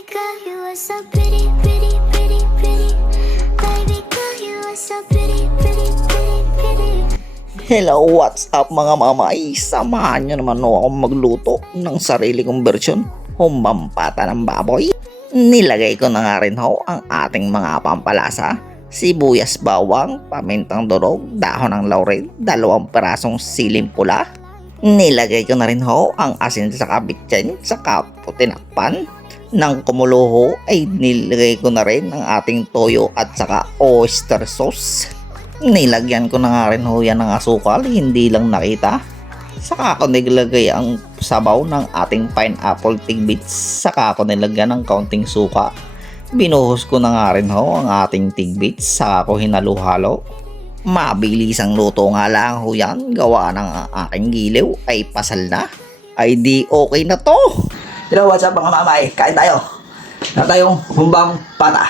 Baby girl, you are so pretty, pretty, pretty, pretty. Baby girl, you are so pretty, pretty, pretty, pretty. Hello, what's up mga mamay? Samahan nyo naman akong magluto ng sarili kong bersyon o mampata ng baboy. Nilagay ko na nga rin ang ating mga pampalasa, sibuyas bawang, pamintang durog, dahon ng laurel, 2 pirasong siling pula. Nilagay ko na rin ang asin sa kabitsen, saka po tinakpan. Nang kumulo ay nilagay ko na rin ang ating toyo at saka oyster sauce. Nilagyan ko na nga rin yan ng asukal, hindi lang nakita. Saka ako nilagay ang sabaw ng ating pineapple tigbits. Saka ako nilagyan ng kaunting suka. Binuhos ko na nga rin ang ating tigbits. Saka ako hinalo-halo. Mabilis ang luto nga lang yan. Gawa ng aking giliw ay pasal na. Ay di okay na to. Hello, what's up mga mamay? Kain tayo. Na tayong humbang pata.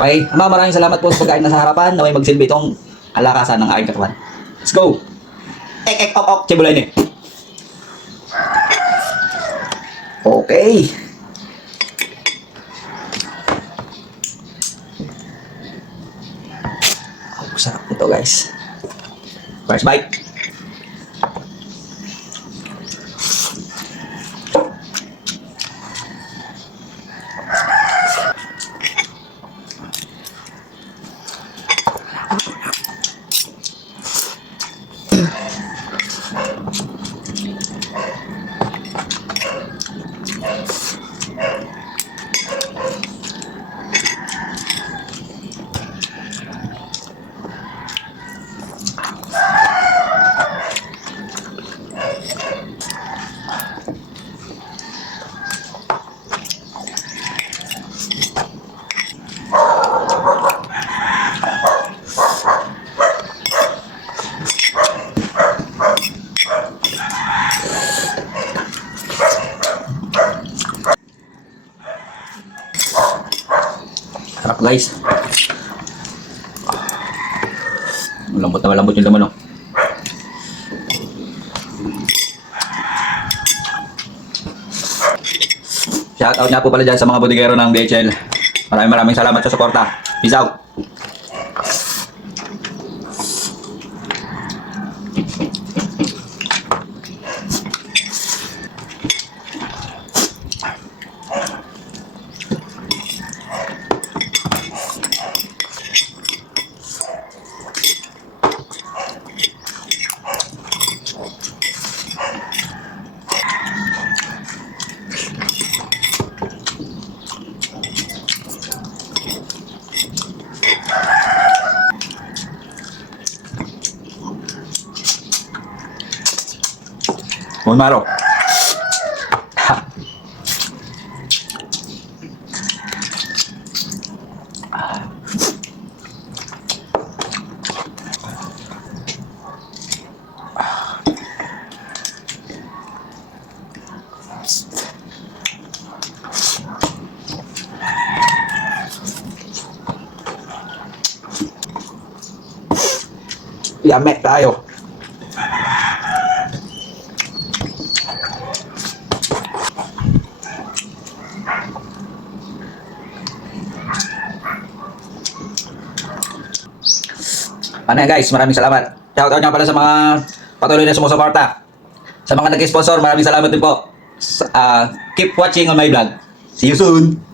Okay, Ama, maraming salamat po sa pagkain na sa harapan na may magsilbi itong alakasan ng aking katawan. Let's go! Ek, ok, cebulay ni. Okay. Oh, sarap nito guys. First bite. Sarap guys. Malambot na malambot yung laman oh. Shout out nga po pala dyan sa mga bodigero ng BHL. Maraming salamat sa suporta. Peace out. Maro. Yame tayo. Ano guys, maraming salamat. Shoutout nga pala sa mga patuloy na sumusuporta. Sa mga nag-sponsor, maraming salamat din po. Keep watching on my vlog. See you soon!